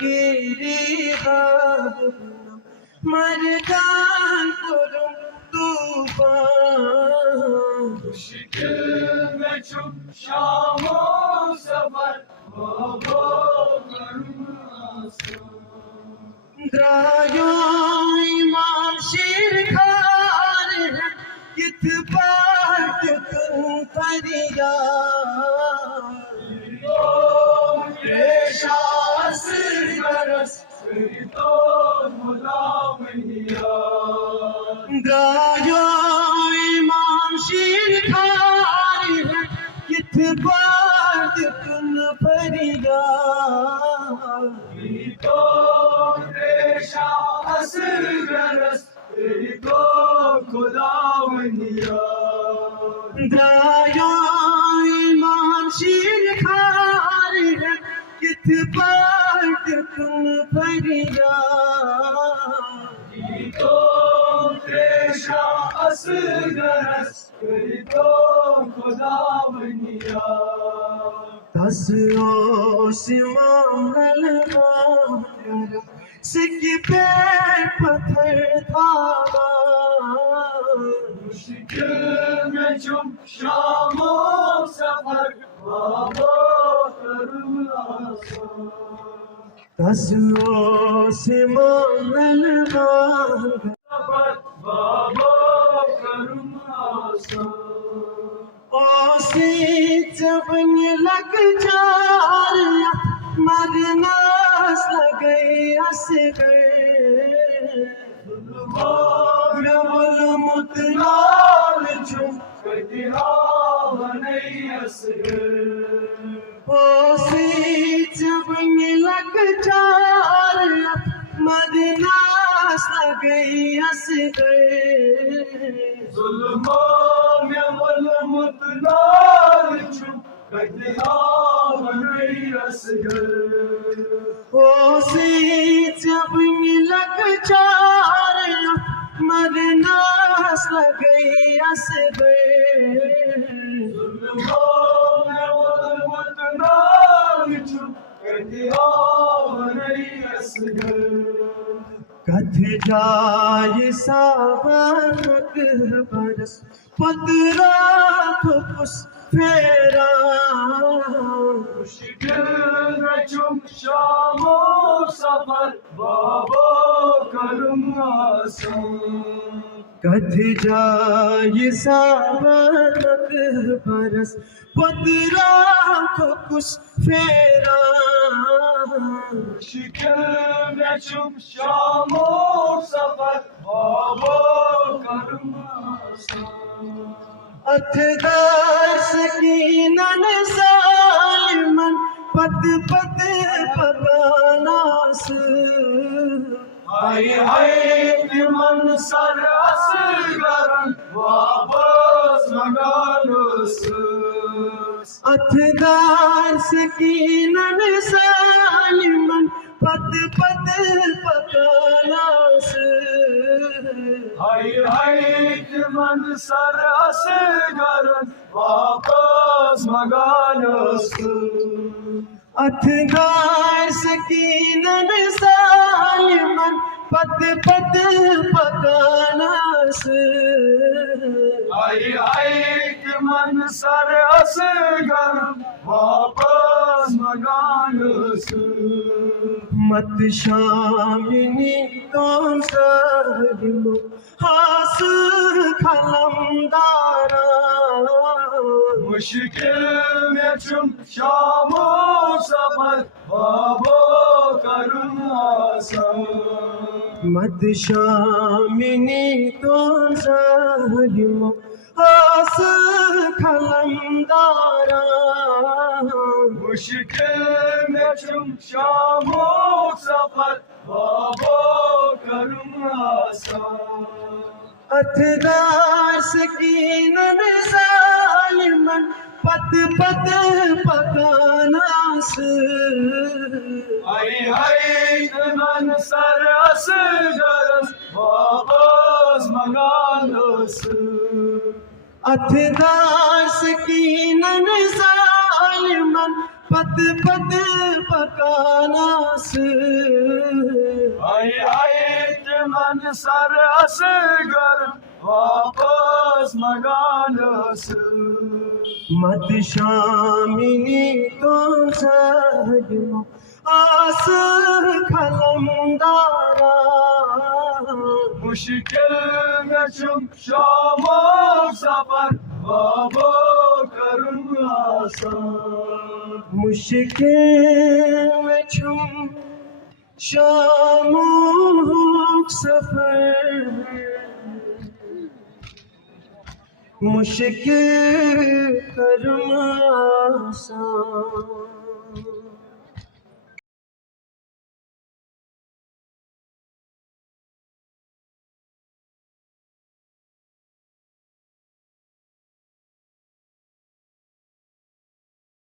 گیری مردان کرم طوفان مشکل میں چم شام و سفر بابا کرم آسان درایو امام شیر کھار ہے کت بات تم فریاد پیشاس برس تو خدا بنیا درایو امام شیر کھار ہے کت بات تم فریاد تو پیشاس برس تو خدا بنیا درایو امام شیر کھار ہے کت بات تم فریاد تو پیشاس برس تو خدا بنیا دس آسمان للغام سکی پیر پتھر تھا مشکل میں چم شام و سفر بابا کرم آسان دس آسمان للغام سفر بابا کرم آسان آسی جبن لگ جار مرناس لگئی اصغر نول مطلال چم کتیا بنی اصغر آسی جبن لگ جار مرناس لگئی اصغر ظلموں میں ملمت نار چم کتیا بنی اصغر اوسی جب لگ چار مرناس لگئی اصغر ظلموں میں ملمت نار چم کتیا بنی اصغر کتھ جائے ساورک برس پترا پھپس پھیرا مشکل میں چم شام و سفر بابا کرم آسان کتھ جائے ساورک برس پترا پھپس پھیرا مشکل میں چم شام و سفر بابا کرم آسان اتھدار سکینن سالمن پت پت پکاناس ہائی ہائی من سر اصغرن واپس مگانوس اتھدار سکینن سالمن پت پت پکاناس ہائی ہائی من سر اصغرن واپس مگانوس اتھدار سکینن سالمن پت پت پکاناس ہائی ہائی من سر اصغرن واپس مگانوس مت شامنی تم سالمو ہاس کھلم دارا مشکل میں چم شام و سفر بابا کرم آسان مت شامنی تم سالمو ہاس کھلم دارا مشکل میں چم شام و سفر بابا کرم آسان اتھدار سکینن سالمن پت پت پکاناس ہائی ہائی من سر اصغرن واپس مگانوس اتھدار سکینن سالمن پت پت پکاناس کا ناصر آئی من سر اصغر واپس مگانس مت شامنی تو سجنو آس کھلمدارا مشکل میں چم شام و سفر بابا کرم آسان مشکل میں چھم شام سفر مشکل کرم آسان